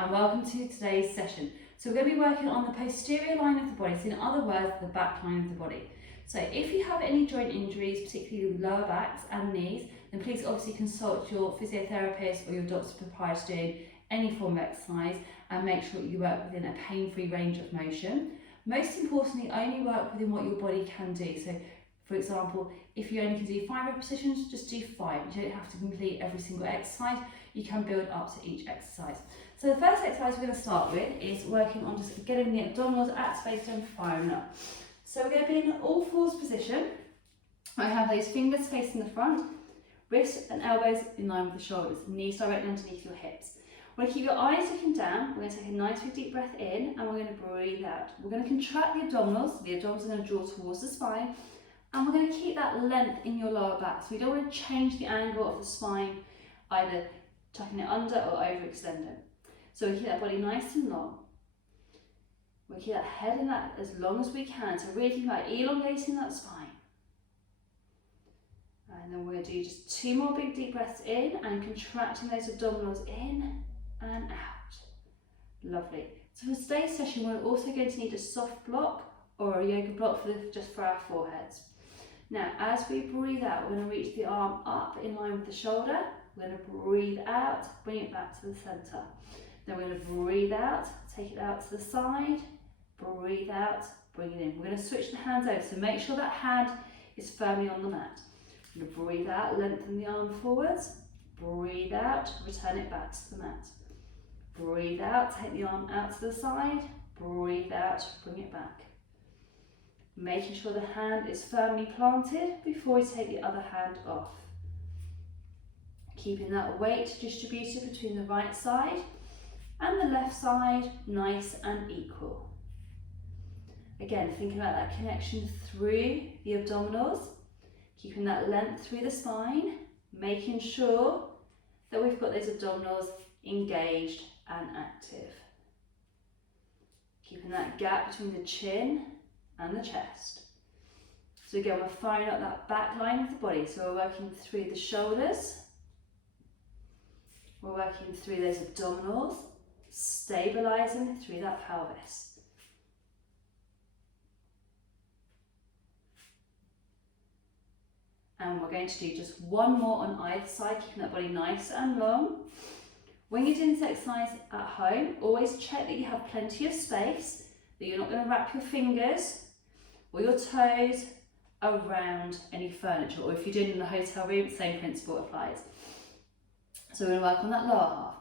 and welcome to today's session. So we're going to be working on the posterior line of the body, so in other words, the back line of the body. So if you have any joint injuries, particularly lower backs and knees, then please obviously consult your physiotherapist or your doctor prior to doing any form of exercise and make sure that you work within a pain-free range of motion. Most importantly, only work within what your body can do. So for example, if you only can do 5 repetitions, just do 5. You don't have to complete every single exercise. You can build up to each exercise. So the first exercise we're going to start with is working on just getting the abdominals activated and firing up. So we're going to be in an all fours position. I have those fingers facing the front, wrists and elbows in line with the shoulders, knees directly underneath your hips. We're going to keep your eyes looking down. We're going to take a nice big deep breath in and we're going to breathe out. We're going to contract the abdominals. The abdominals are going to draw towards the spine. And we're going to keep that length in your lower back. So we don't want to change the angle of the spine, either tucking it under or overextending. So we keep that body nice and long. We keep that head in that as long as we can. So really think about elongating that spine. And then we're going to do just 2 more big deep breaths in and contracting those abdominals in and out. Lovely. So for today's session, we're also going to need a soft block or a yoga block just for our foreheads. Now, as we breathe out, we're going to reach the arm up in line with the shoulder. We're going to breathe out, bring it back to the centre. Then we're going to breathe out, take it out to the side, breathe out, bring it in. We're going to switch the hands over, so make sure that hand is firmly on the mat. We're going to breathe out, lengthen the arm forwards, breathe out, return it back to the mat. Breathe out, take the arm out to the side, breathe out, bring it back. Making sure the hand is firmly planted before we take the other hand off. Keeping that weight distributed between the right side and the left side, nice and equal. Again, thinking about that connection through the abdominals, keeping that length through the spine, making sure that we've got those abdominals engaged and active. Keeping that gap between the chin and the chest. So again, we're firing up that back line of the body. So we're working through the shoulders. We're working through those abdominals, stabilising through that pelvis. And we're going to do just 1 more on either side, keeping that body nice and long. When you're doing this exercise at home, always check that you have plenty of space, that you're not going to wrap your fingers or your toes around any furniture, or if you're doing it in the hotel room, same principle applies. So we're going to work on that lower half.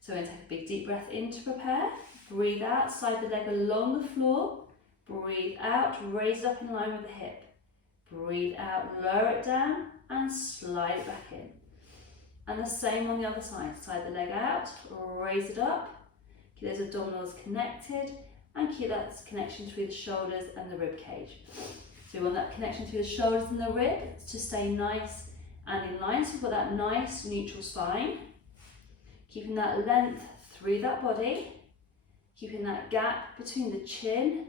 So we're going to take a big deep breath in to prepare, breathe out, slide the leg along the floor, breathe out, raise it up in line with the hip, breathe out, lower it down and slide it back in. And the same on the other side, slide the leg out, raise it up, keep those abdominals connected and keep that connection through the shoulders and the rib cage. So we want that connection through the shoulders and the rib to stay nice and in line. So we've got that nice neutral spine, keeping that length through that body, keeping that gap between the chin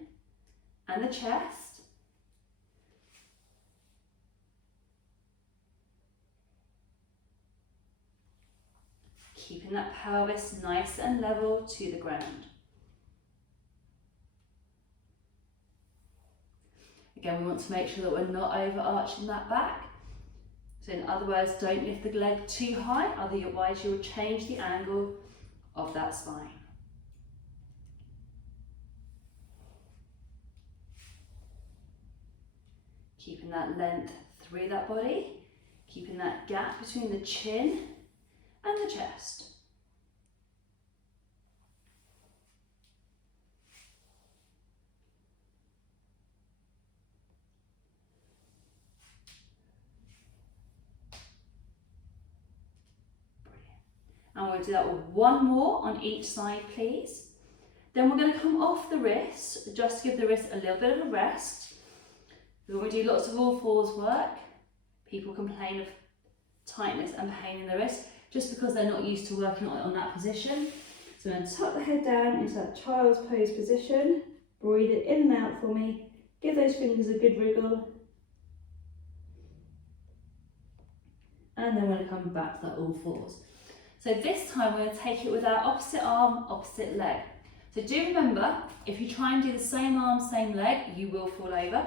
and the chest. Keeping that pelvis nice and level to the ground. Again, we want to make sure that we're not overarching that back. So in other words, don't lift the leg too high, otherwise you'll change the angle of that spine. Keeping that length through that body, keeping that gap between the chin and the chest. And we'll do that with 1 more on each side, please. Then we're going to come off the wrist, just to give the wrist a little bit of a rest. When we do lots of all fours work, people complain of tightness and pain in the wrist just because they're not used to working on that position. So I'm going to tuck the head down into that child's pose position, breathe it in and out for me, give those fingers a good wriggle. And then we're going to come back to that all fours. So this time we're going to take it with our opposite arm, opposite leg. So do remember, if you try and do the same arm, same leg, you will fall over.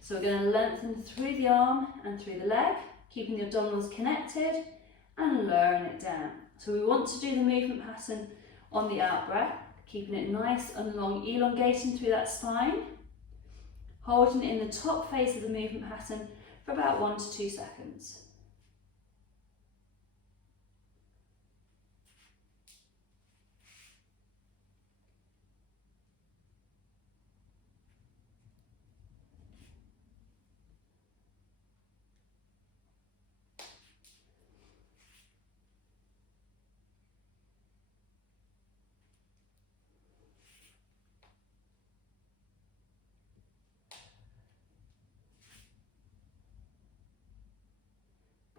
So we're going to lengthen through the arm and through the leg, keeping the abdominals connected and lowering it down. So we want to do the movement pattern on the out breath, keeping it nice and long, elongating through that spine, holding it in the top phase of the movement pattern for about 1 to 2 seconds.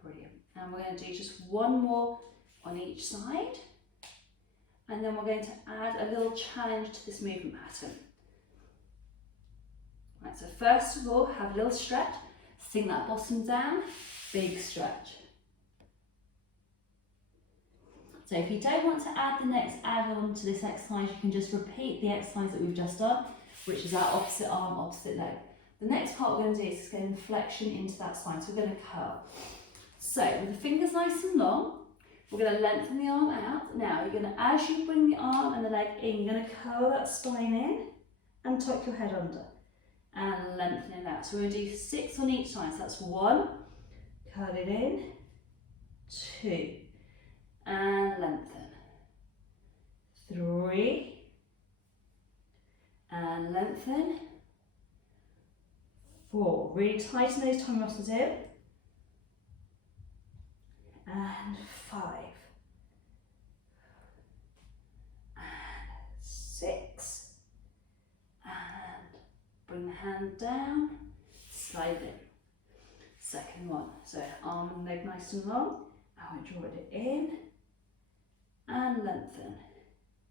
Brilliant. And we're going to do just one more on each side. And then we're going to add a little challenge to this movement pattern. Right, so first of all, have a little stretch. Sink that bottom down, big stretch. So if you don't want to add the next add-on to this exercise, you can just repeat the exercise that we've just done, which is our opposite arm, opposite leg. The next part we're going to do is get flexion into that spine, so we're going to curl. So with the fingers nice and long, we're going to lengthen the arm out. Now you're going to, as you bring the arm and the leg in, you're going to curl that spine in and tuck your head under and lengthen it out. So we're going to do 6 on each side. So that's 1, curl it in, 2, and lengthen, 3, and lengthen, 4. Really tighten those tongue muscles in, and 5, and 6, and bring the hand down, slide in. Second one, so arm and leg nice and long, and we draw it in, and lengthen.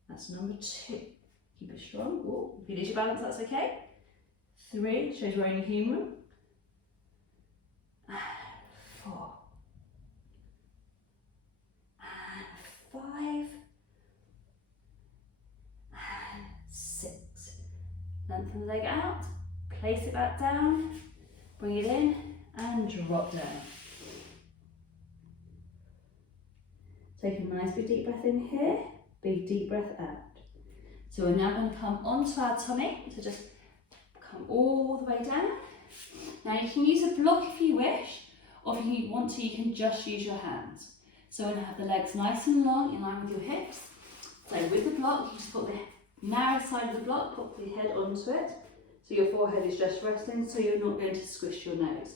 That's number 2. Keep it strong. Ooh, if you lose your balance, that's okay. 3, shows we're only human. And 4. And 5. And 6. Lengthen the leg out. Place it back down. Bring it in and drop down. Take a nice big deep breath in here. Big deep breath out. So we're now going to come onto our tummy. So just come all the way down. Now you can use a block if you wish, or if you want to, you can just use your hands. So we're going to have the legs nice and long in line with your hips. So with the block, you just put the narrow side of the block, put the head onto it. So your forehead is just resting, so you're not going to squish your nose.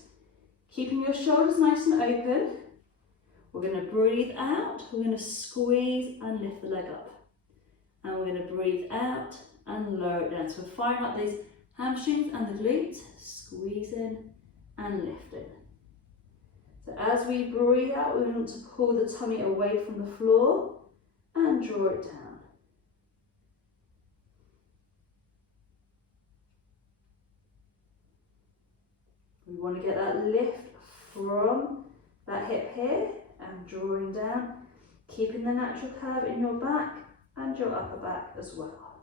Keeping your shoulders nice and open. We're going to breathe out, we're going to squeeze and lift the leg up. And we're going to breathe out and lower it down. So we're firing up those hamstrings and the glutes, squeezing and lifting. So as we breathe out, we want to pull the tummy away from the floor and draw it down. We want to get that lift from that hip here and drawing down, keeping the natural curve in your back and your upper back as well.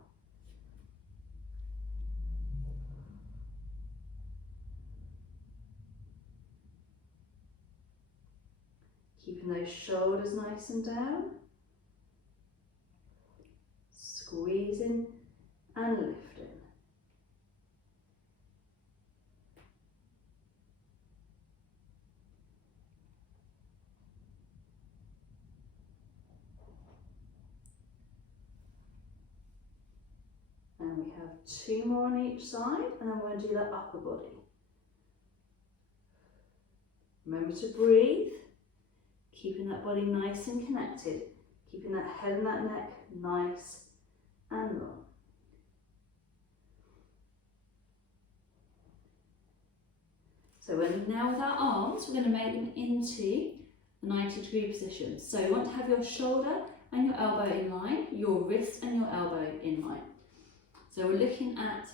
Keeping those shoulders nice and down, squeezing and lifting. And we have 2 more on each side, and then we're going to do that upper body. Remember to breathe, keeping that body nice and connected, keeping that head and that neck nice and long. So now with our arms, we're going to make them into a 90-degree position. So you want to have your shoulder and your elbow in line, your wrist and your elbow in line. So we're looking at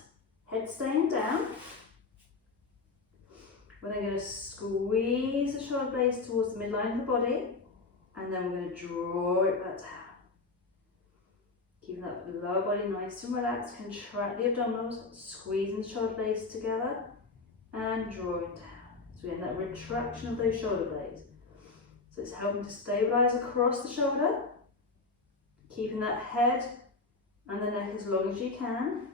head staying down. We're then going to squeeze the shoulder blades towards the midline of the body And then we're going to draw it back down. Keeping that lower body nice and relaxed. Contract the abdominals, squeezing the shoulder blades together and drawing down. So we get that retraction of those shoulder blades. So it's helping to stabilize across the shoulder, keeping that head and the neck as long as you can.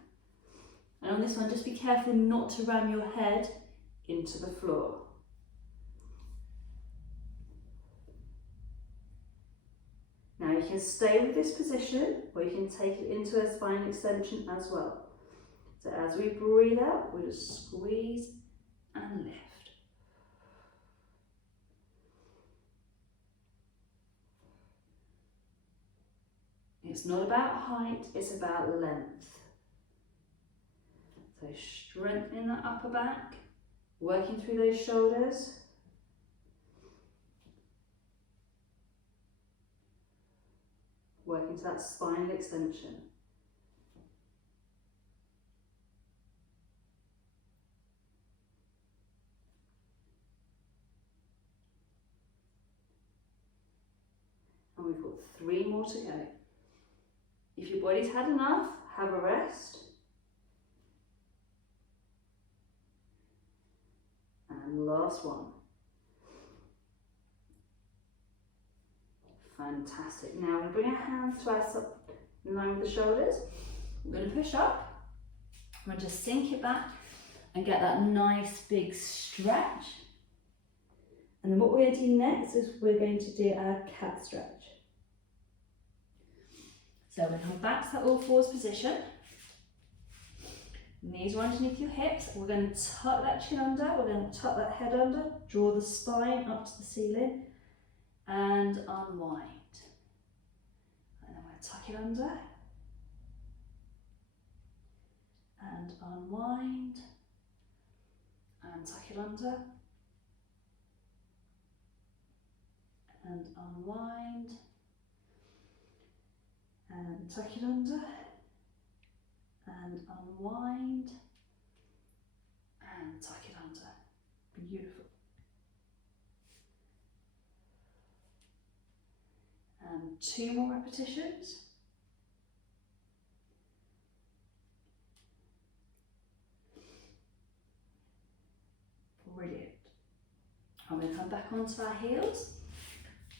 And on this one, just be careful not to ram your head into the floor. Now you can stay with this position, or you can take it into a spine extension as well. So as we breathe out, we'll just squeeze and lift. It's not about height, it's about length. So strengthening that upper back, working through those shoulders. Working to that spinal extension. And we've got 3 more to go. If your body's had enough, have a rest. And last one. Fantastic. Now we're going to bring our hands to our in line with the shoulders. We're going to push up. We're going to just sink it back and get that nice big stretch. And then what we're going to do next is we're going to do our cat stretch. So we're going to come back to that all fours position. Knees are underneath your hips. We're going to tuck that chin under. We're going to tuck that head under. Draw the spine up to the ceiling and unwind. And then we're going to tuck it under and unwind and tuck it under and unwind and tuck it under and unwind and tuck it under. Beautiful. And 2 more repetitions. Brilliant. I'm going to come back onto our heels.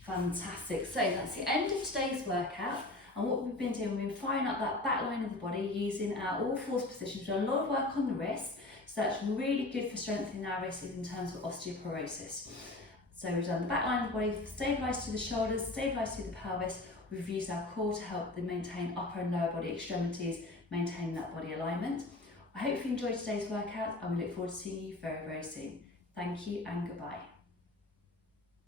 Fantastic. So that's the end of today's workout. And what we've been doing, we've been firing up that back line of the body using our all fours position. We've done a lot of work on the wrists, so that's really good for strengthening our wrists in terms of osteoporosis. So we've done the back line of the body, stabilised through the shoulders, stabilised through the pelvis. We've used our core to help them maintain upper and lower body extremities, maintaining that body alignment. I hope you enjoyed today's workout and we look forward to seeing you very, very soon. Thank you and goodbye.